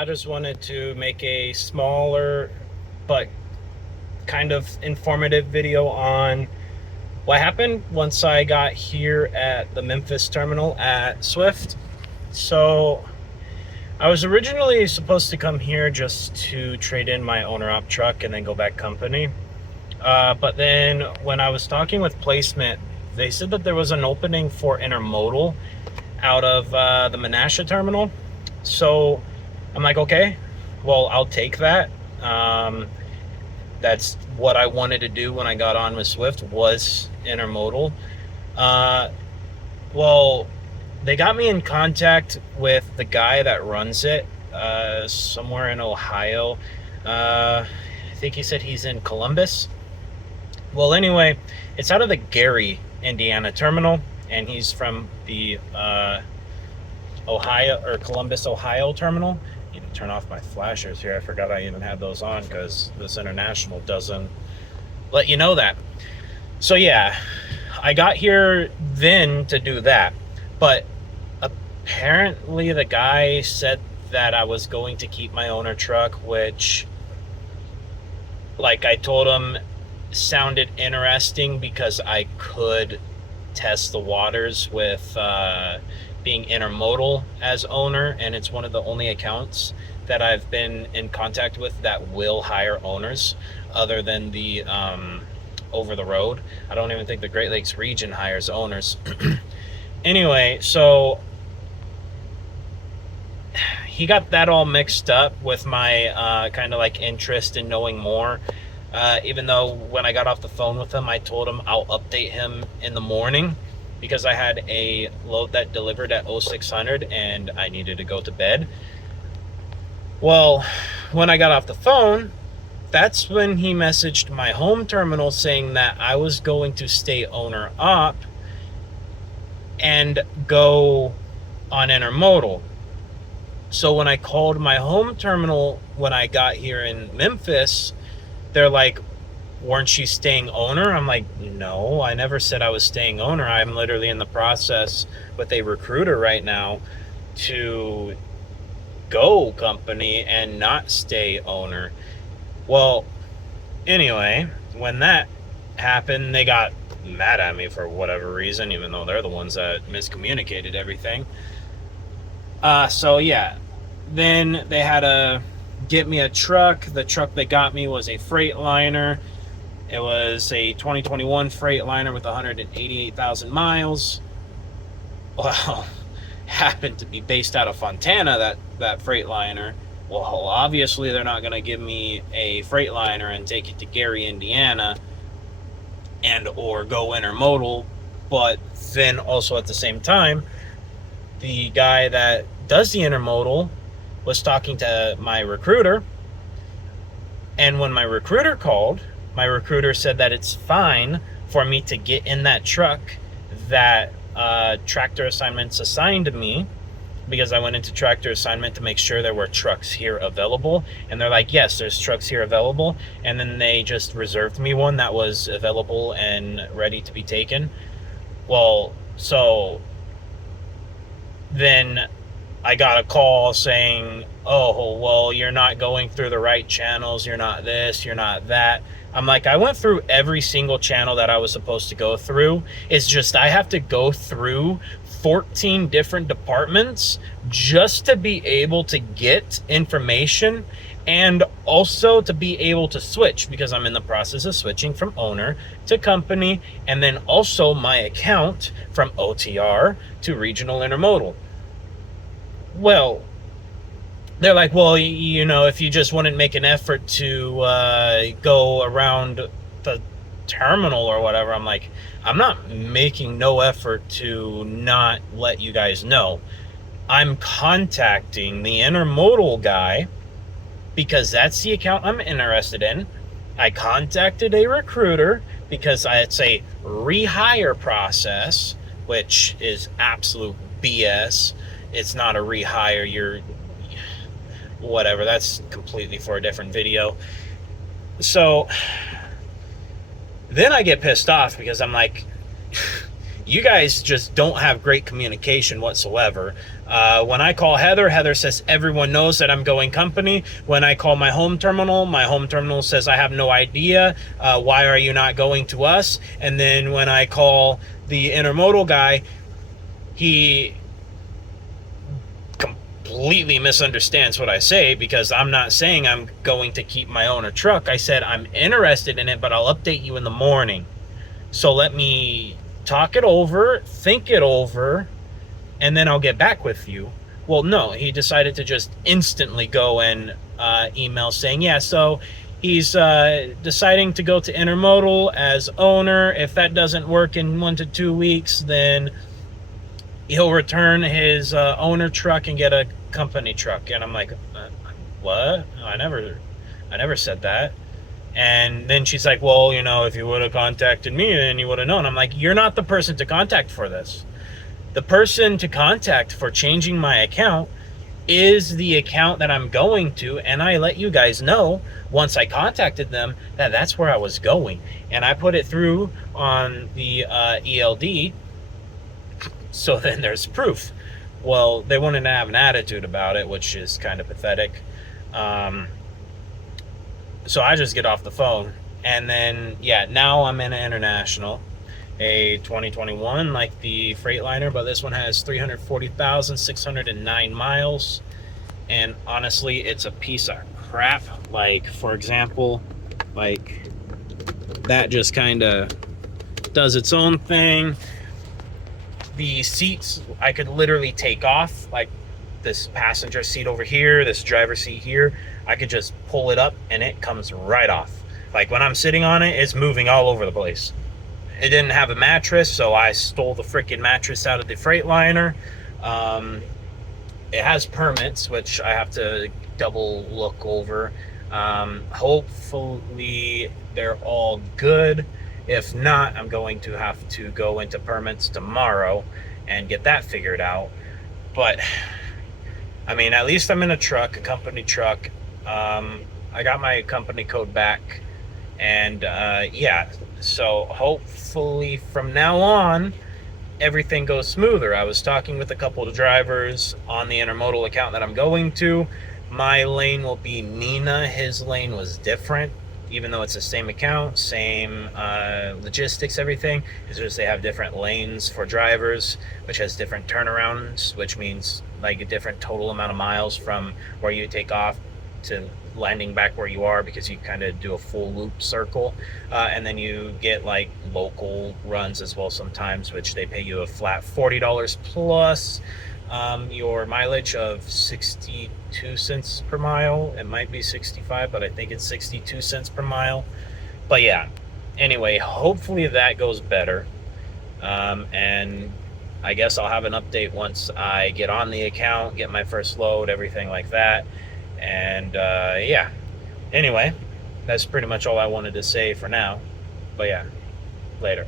I just wanted to make a smaller but kind of informative video on what happened once I got here at the Memphis terminal at Swift. So I was originally supposed to come here just to trade in my owner-op truck and then go back company. But then when I was talking with placement, they said that there was an opening for Intermodal out of the Menasha terminal. So I'm like, okay, well, I'll take that. That's what I wanted to do when I got on with Swift, was Intermodal. Well, they got me in contact with the guy that runs it somewhere in Ohio. I think he said he's in Columbus. Well, anyway, it's out of the Gary, Indiana terminal, and he's from the Ohio or Columbus, Ohio terminal. I need to turn off my flashers here. I forgot I even had those on because this international doesn't let you know that. So yeah, I got here then to do that, but apparently the guy said that I was going to keep my owner truck, which, like I told him, sounded interesting because I could test the waters with being Intermodal as owner, and it's one of the only accounts that I've been in contact with that will hire owners other than the over the road. I don't even think the Great Lakes region hires owners. Anyway, so he got that all mixed up with my kind of like interest in knowing more. Even though when I got off the phone with him, I told him I'll update him in the morning because I had a load that delivered at 0600 and I needed to go to bed. Well, when I got off the phone, that's when he messaged my home terminal saying that I was going to stay owner op and go on Intermodal. So when I called my home terminal when I got here in Memphis, they're like, weren't you staying owner? I'm like, no, I never said I was staying owner. I'm literally in the process with a recruiter right now to go company and not stay owner. Well, anyway, when that happened, they got mad at me for whatever reason, even though they're the ones that miscommunicated everything. So yeah, then they had to get me a truck. The truck they got me was a Freightliner. It was a 2021 Freightliner with 188,000 miles. Well, happened to be based out of Fontana, that Freightliner. Well, obviously they're not going to give me a Freightliner and take it to Gary, Indiana, and or go Intermodal. But then also at the same time, the guy that does the Intermodal was talking to my recruiter, and when my recruiter called, my recruiter said that it's fine for me to get in that truck that tractor assignments assigned to me, because I went into tractor assignment to make sure there were trucks here available, and they're like, yes, there's trucks here available, and then they just reserved me one that was available and ready to be taken. Well, so then I got a call saying, oh, well, you're not going through the right channels, you're not this, you're not that. I'm like, I went through every single channel that I was supposed to go through. It's just I have to go through 14 different departments just to be able to get information and also to be able to switch, because I'm in the process of switching from owner to company, and then also my account from OTR to regional intermodal. Well, they're like, well, you know, if you just wouldn't make an effort to go around the terminal or whatever. I'm like, I'm not making no effort to not let you guys know. I'm contacting the Intermodal guy because that's the account I'm interested in. I contacted a recruiter because it's a rehire process, which is absolute BS. It's not a rehire. You're whatever. That's completely for a different video. So then I get pissed off because I'm like, You guys just don't have great communication whatsoever. When I call Heather, Heather says everyone knows that I'm going company. When I call my home terminal says I have no idea. Why are you not going to us? And then when I call the intermodal guy, he completely misunderstands what I say, because I'm not saying I'm going to keep my owner truck. I said I'm interested in it, but I'll update you in the morning. So let me talk it over, think it over, and then I'll get back with you. Well, no, he decided to just instantly go and email saying, yeah, so he's deciding to go to Intermodal as owner. If that doesn't work in 1 to 2 weeks, then he'll return his owner truck and get a company truck. And I'm like, what? I never said that. And then she's like, well, you know, if you would have contacted me, then you would have known. I'm like, you're not the person to contact for this. The person to contact for changing my account is the account that I'm going to, and I let you guys know once I contacted them that that's where I was going. And I put it through on the ELD, so then there's proof. Well, they wanted to have an attitude about it, which is kind of pathetic. So I just get off the phone, and then, yeah, now I'm in an International, a 2021, like the Freightliner, but this one has 340,609 miles, and honestly, it's a piece of crap. Like, for example, like, that just kind of does its own thing. The seats, I could literally take off, like this passenger seat over here, this driver seat here, I could just pull it up and it comes right off. Like when I'm sitting on it, it's moving all over the place. It didn't have a mattress, so I stole the freaking mattress out of the Freightliner. It has permits, which I have to double look over. Hopefully they're all good. If not, I'm going to have to go into permits tomorrow and get that figured out. But I mean, at least I'm in a truck, a company truck. I got my company code back, and yeah, so hopefully from now on everything goes smoother. I was talking with a couple of drivers on the intermodal account that I'm going to. My lane will be Nina. His lane was different, even though it's the same account, same logistics, everything. It's just they have different lanes for drivers, which has different turnarounds, which means like a different total amount of miles from where you take off to landing back where you are, because you kind of do a full loop circle. And then you get like local runs as well sometimes, which they pay you a flat $40 plus your mileage of 62 cents per mile. It might be 65, but I think it's 62 cents per mile. But yeah, anyway, hopefully that goes better. And I guess I'll have an update once I get on the account, get my first load, everything like that. And yeah, anyway, that's pretty much all I wanted to say for now. But yeah, later.